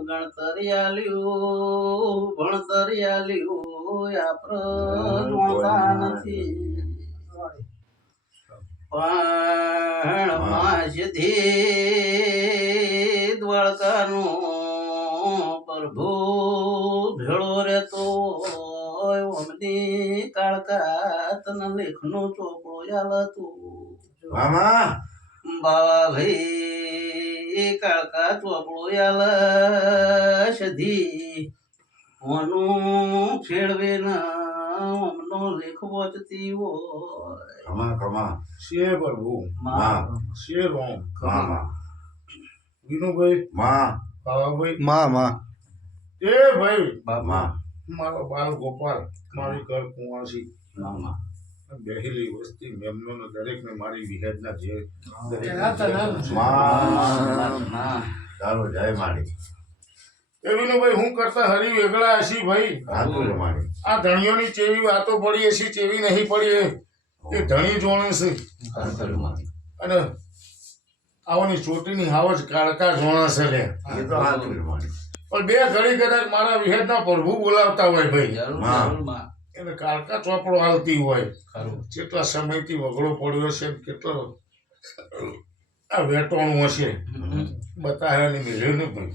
ગણતરિયાલ્યું ભણતરિયાલ્યું જોણતા નથી પણ માસથી દ્વારકાનું પ્રભુ ભેળો રહેતો અમની કાળકા તને લેખનો ચોપડો યાલ હતું બાવા ભાઈ કાળકા ચોપડો યાલ સધી ઓનું ખેડવે અમનો લેખ વાંચતી હોય કમા શેર પ્રભુ માં શેર ઓમ માં વિનુભાઈ માં કાવાભાઈ માં એ ભાઈ માં મારો બાલ ગોપાલ મારી ઘર કુંવાસી મામા બેહેલી વસ્તી મેમનો દરેકને મારી વિહેદના જે ચાલો જય માડી એ વિનુભાઈ હું કરતા હરી વેગળા હશી ભાઈ હાથું રે માડી આ ધણીઓની ચેવી વાતો પડી હશી ચેવી નહીં પડી એ ધણી જોણે છે અને આવની ચોટીની હાવજ કાળકા જોણા છે લે એ તો હાથું રે માડી પણ બે ઘડી કદાચ મારા વિહેદના પ્રભુ બોલાવતા હોય ભાઈ એને કાળકા ચોપડો હાલતી હોય કેટલા સમયથી વગડો પડ્યો છે કેટલો આ વેટોણું હશે બતાવ્યા ની મિલ્યું ને ભાઈ